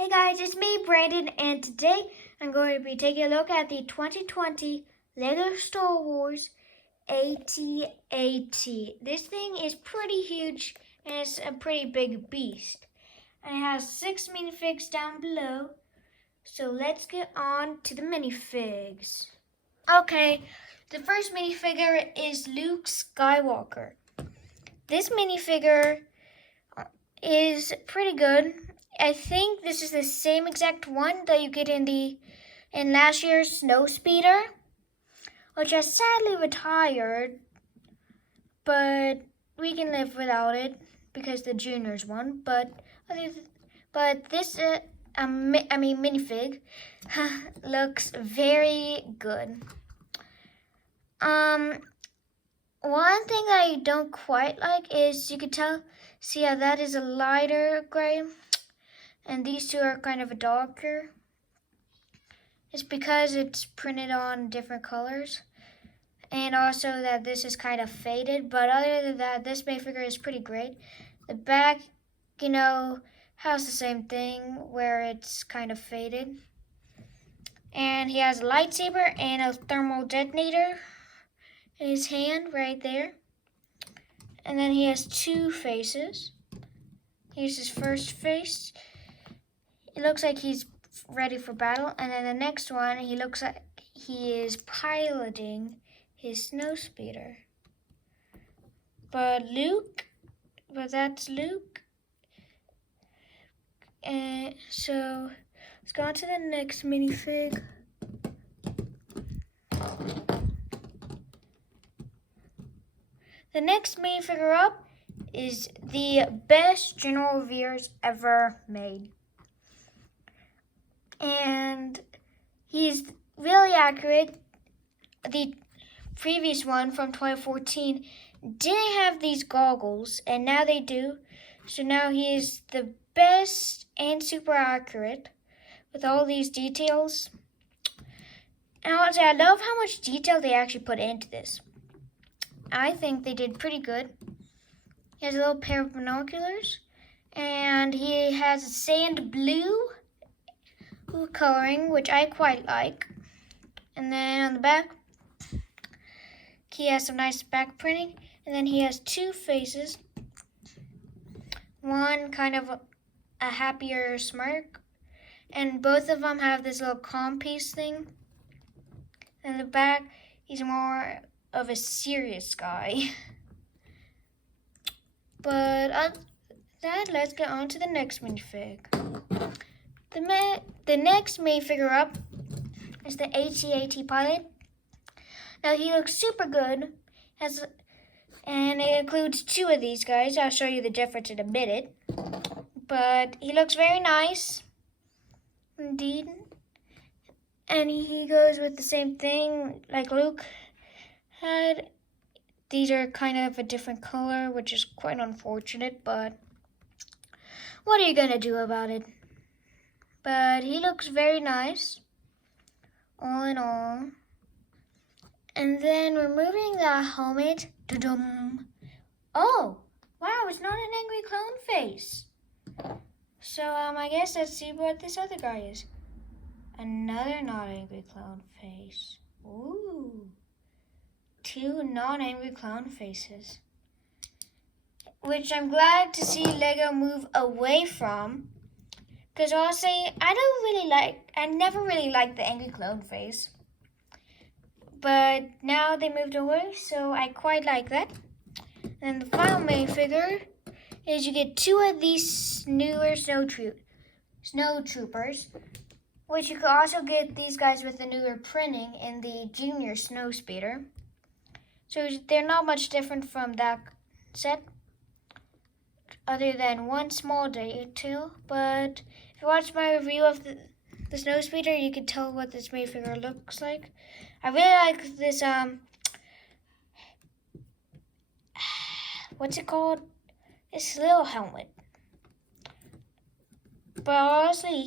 Hey guys, it's me, Brandon, and today I'm going to be taking a look at the 2020 LEGO Star Wars AT-AT. This thing is pretty huge and it's a pretty big beast. And it has 6 minifigs down below. So let's get on to the minifigs. Okay, the first minifigure is Luke Skywalker. This minifigure is pretty good. I think this is the same exact one that you get in last year's Snow Speeder, which has sadly retired, but we can live without it because the juniors won. But this minifig looks very good. One thing that I don't quite like is you can see how that is a lighter gray. And these two are kind of a darker. It's because it's printed on different colors. And also that this is kind of faded. But other than that, this minifigure is pretty great. The back, has the same thing where it's kind of faded. And he has a lightsaber and a thermal detonator in his hand right there. And then he has two faces. Here's his first face. It looks like he's ready for battle. And then the next one, he looks like he is piloting his snow speeder. But that's Luke. And so let's go on to the next minifig. The next minifigure up is the best General Veers ever made. And he's really accurate. The previous one from 2014 didn't have these goggles, and now they do. So now he is the best and super accurate with all these details. And honestly, I love how much detail they actually put into this. I think they did pretty good. He has a little pair of binoculars, and he has a sand blue coloring, which I quite like. And then on the back, he has some nice back printing. And then he has two faces. One kind of a happier smirk. And both of them have this little calm piece thing. And the back, he's more of a serious guy. But other than that, let's get on to the next minifig. The next minifigure up is the Atat Pilot. Now he looks super good, and it includes two of these guys. I'll show you the difference in a minute. But he looks very nice, indeed. And he goes with the same thing like Luke had. These are kind of a different color, which is quite unfortunate, but what are you gonna do about it? But he looks very nice, all in all. And then removing the helmet. Da-dum. Oh, wow, it's not an angry clown face. So, I guess let's see what this other guy is. Another not angry clown face. Ooh. Two non-angry clown faces. Which I'm glad to see LEGO move away from. Because honestly, I never really liked the angry clown face. But now they moved away, so I quite like that. And the final minifigure is you get two of these newer snow troopers, which you could also get these guys with the newer printing in the junior snow speeder. So they're not much different from that set, other than one small detail. But if you watch my review of the snow speeder, you can tell what this minifigure looks like. I really like this, what's it called? This little helmet. But honestly,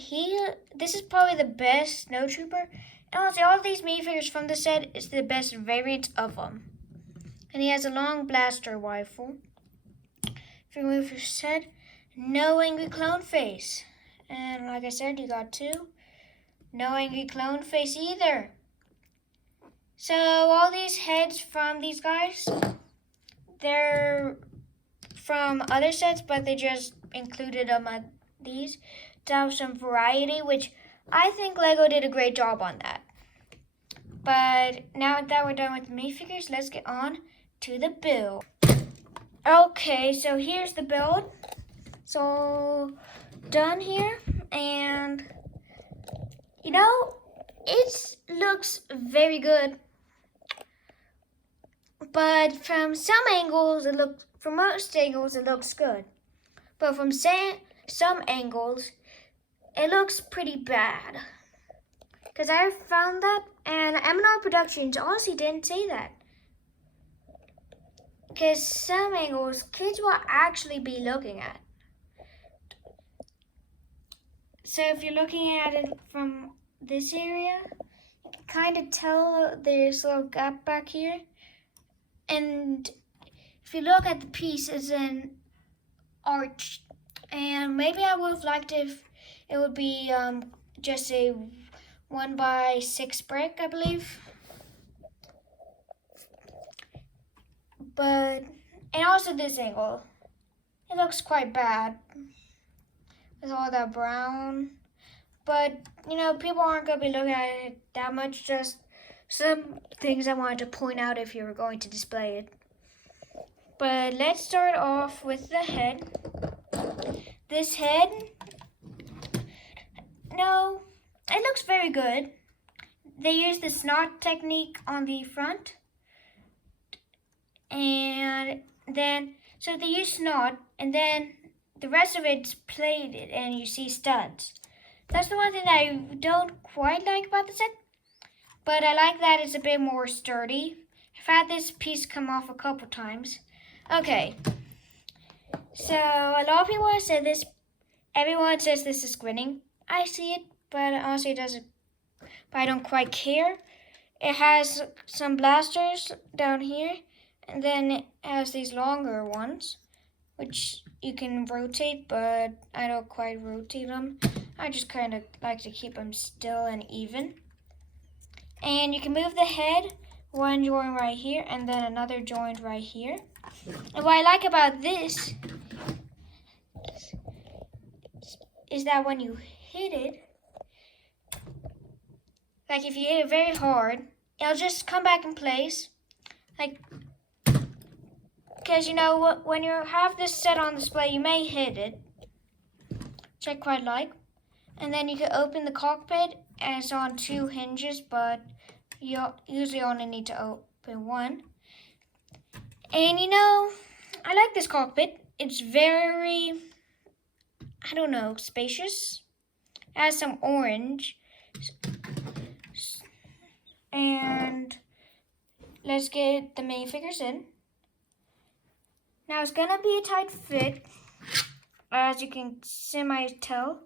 this is probably the best snow trooper. And honestly, all of these minifigures from the set is the best variant of them. And he has a long blaster rifle. If you remove his head, no angry clown face. And like I said, you got 2. No angry clone face either. So all these heads from these guys, they're from other sets, but they just included them at these to have some variety, which I think Lego did a great job on that. But now that we're done with the minifigures, let's get on to the build. Okay, so here's the build. So done here, and you know, it looks very good. But from most angles, it looks good. But from some angles, it looks pretty bad. Because I found that, and M&R Productions honestly didn't say that. Because some angles, kids will actually be looking at. So if you're looking at it from this area, you can kind of tell there's a little gap back here. And if you look at the piece, it's an arch. And maybe I would have liked if it would be just a 1x6 brick, I believe. But, and also this angle, it looks quite bad with all that brown. But, you know, people aren't going to be looking at it that much, just some things I wanted to point out if you were going to display it. But let's start off with the head. This head, no, it looks very good. They use the snot technique on the front. And then, so they use snot, and then the rest of it's plated, and you see studs. That's the one thing that I don't quite like about the set. But I like that it's a bit more sturdy. I've had this piece come off a couple times. Okay. So a lot of people have said this. Everyone says this is squinting. I see it, but honestly it doesn't. But I don't quite care. It has some blasters down here. And then it has these longer ones, which you can rotate, but I don't quite rotate them. I just kind of like to keep them still and even. And you can move the head, one joint right here, and then another joint right here. And what I like about this is that when you hit it, like if you hit it very hard, it'll just come back in place. Like, because you know, when you have this set on display, you may hit it, which I quite like. And then you can open the cockpit, and it's on 2 hinges, but you usually only need to open one. And you know, I like this cockpit. It's very, I don't know, spacious. It has some orange. And let's get the minifigures in. Now it's gonna be a tight fit, as you can semi-tell.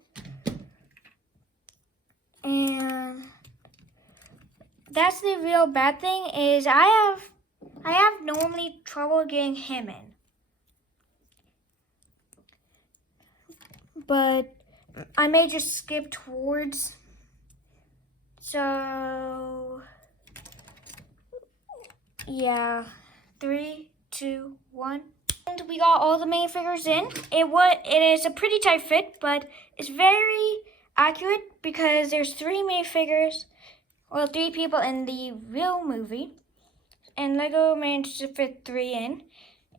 And that's the real bad thing is I have normally trouble getting him in. But I may just skip towards. So yeah, 3, 2, 1. And we got all the minifigures in. It is a pretty tight fit, but it's very accurate because there's 3 minifigures, well, 3 people in the real movie, and Lego managed to fit 3 in.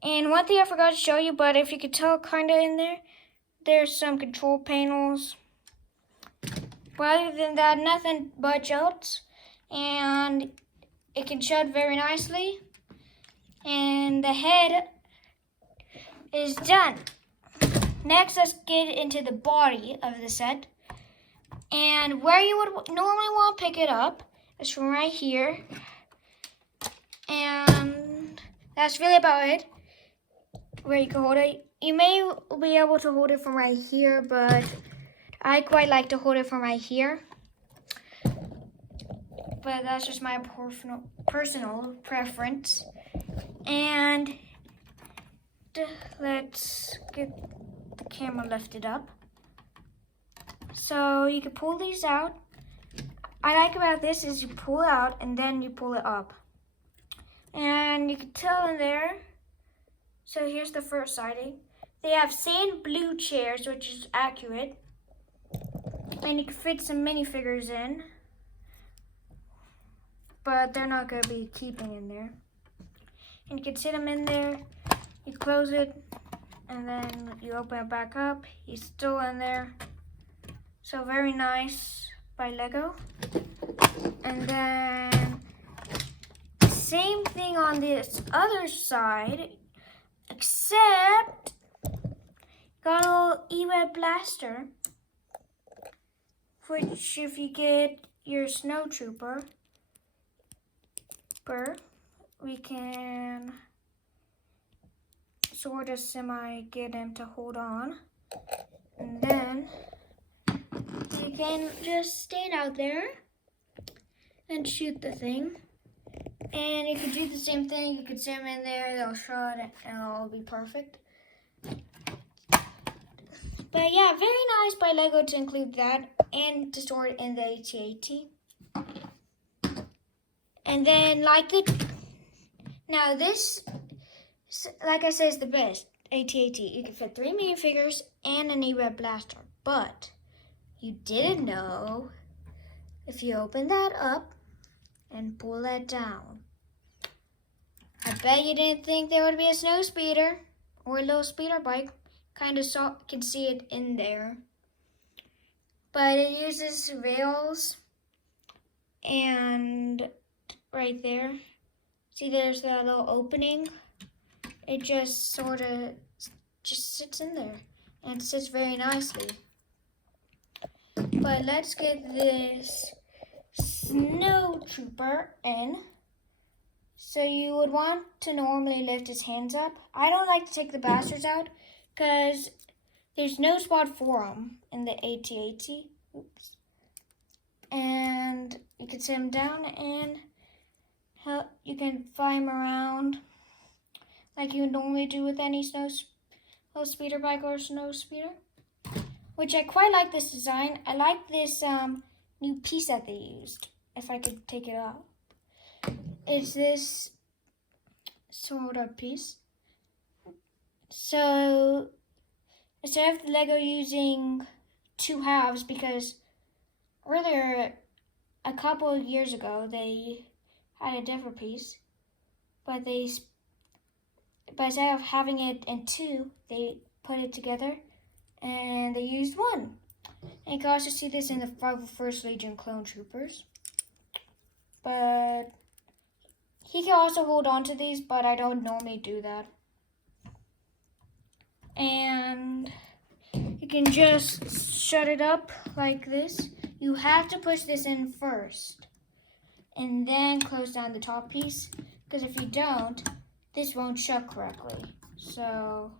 And one thing I forgot to show you, but if you could tell kind of in there, there's some control panels. But other than that, nothing but jolts, and it can shut very nicely. And the head is done. Next, let's get into the body of the set. And where you would normally want to pick it up is from right here. And that's really about it. Where you can hold it. You may be able to hold it from right here, but I quite like to hold it from right here. But that's just my personal preference. And let's get the camera lifted up. So you can pull these out. I like about this is you pull out and then you pull it up. And you can tell in there, so here's the first siding. They have sand blue chairs, which is accurate. And you can fit some minifigures in. But they're not going to be keeping in there. And you can sit them in there. You close it. And then you open it back up. He's still in there. So very nice by Lego. And then same thing on this other side, except got a little E-Web blaster, which if you get your snow trooper, we can sort of get him to hold on, and then you can just stand out there and shoot the thing. And you could do the same thing. You could sit him in there, they'll shot it, and it'll all be perfect. But yeah, very nice by Lego to include that and to store it in the AT-AT. And then now this, like I said, is the best AT-AT. You can fit 3 minifigures and an E-Web blaster. But you didn't know, if you open that up and pull that down, I bet you didn't think there would be a snow speeder or a little speeder bike. Kind of can see it in there. But it uses rails, and right there, see there's that little opening? It just sort of just sits in there, and it sits very nicely. But let's get this snow trooper in. So you would want to normally lift his hands up. I don't like to take the blasters out because there's no spot for them in the AT-AT. Oops. And you can sit him down and you can fly him around like you would normally do with any snow speeder bike or snow speeder. Which I quite like this design. I like this new piece that they used. If I could take it off. It's this sort of piece. So instead of Lego using 2 halves, because earlier, a couple of years ago, they had a different piece, but instead of having it in 2, they put it together and they used 1. And you can also see this in the 501st Legion Clone Troopers. But he can also hold on to these, but I don't normally do that. And you can just shut it up like this. You have to push this in first and then close down the top piece, because if you don't, this won't shut correctly. So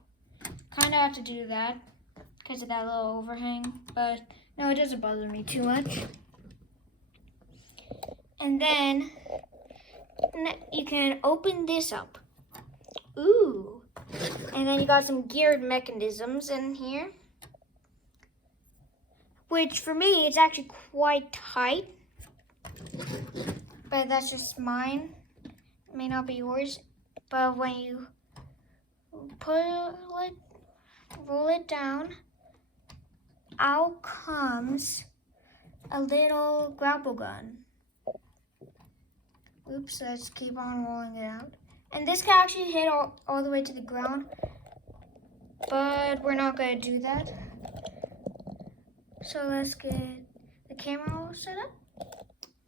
kind of have to do that because of that little overhang, but no, it doesn't bother me too much. And then you can open this up. Ooh. And then you got some geared mechanisms in here, which for me, it's actually quite tight. But that's just mine. It may not be yours. But when you roll it down, out comes a little grapple gun. Oops, let's keep on rolling it out. And this can actually hit all the way to the ground, but we're not going to do that. So let's get the camera all set up.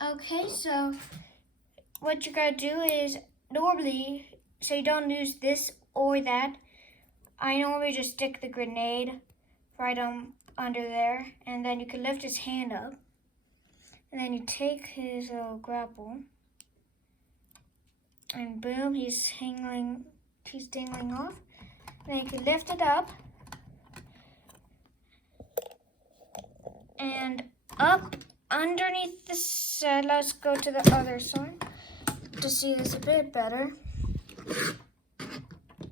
Okay, so what you got to do is normally, so you don't use this or that, I normally just stick the grenade right under there, and then you can lift his hand up, and then you take his little grapple, and boom, he's dangling off. And then you can lift it up and up underneath the set. Let's go to the other side to see this a bit better.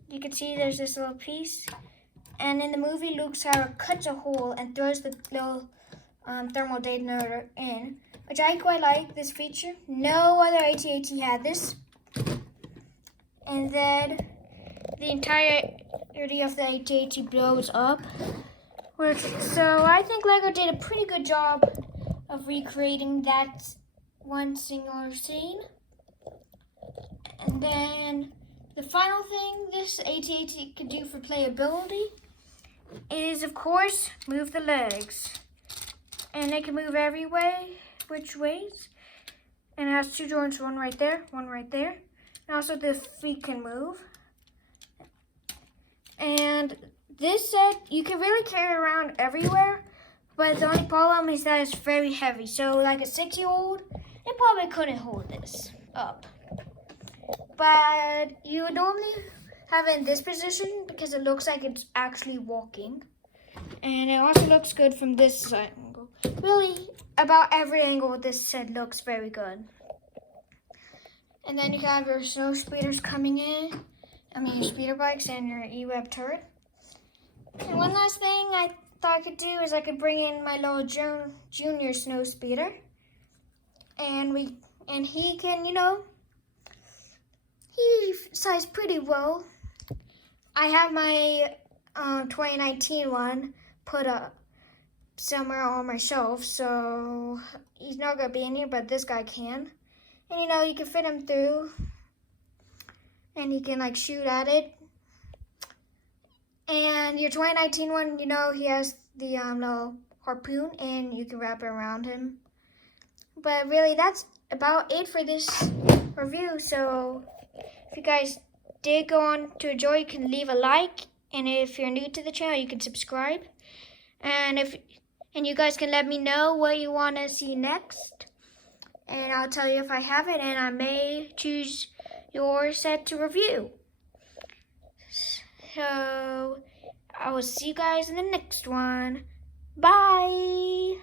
You can see there's this little piece, and in the movie, Luke Skywalker cuts a hole and throws the little thermal detonator in, which I quite like this feature. No other AT-AT had this. And then the entirety of the AT-AT blows up. So I think LEGO did a pretty good job of recreating that one singular scene. And then the final thing this AT-AT could do for playability is, of course, move the legs. And they can move every way, which ways. And it has two joints, one right there, one right there. And also the feet can move. And this set, you can really carry around everywhere, but the only problem is that it's very heavy. So like a 6-year-old, they probably couldn't hold this up. But you would normally have it in this position because it looks like it's actually walking. And it also looks good from this angle. Really, about every angle this set looks very good. And then you have your snow speeders coming in. Your speeder bikes and your E-Web turret. And one last thing I thought I could do is I could bring in my little junior snow speeder. And he can, he size pretty well. I have my 2019 one put up somewhere on my shelf, so he's not gonna be in here, but this guy can. And you can fit him through, and he can like shoot at it. And your 2019 one, he has the little harpoon, and you can wrap it around him. But really, that's about it for this review. So if you guys did go on to enjoy, you can leave a like, and if you're new to the channel, you can subscribe. And you guys can let me know what you want to see next, and I'll tell you if I have it, and I may choose your set to review. So I will see you guys in the next one. Bye.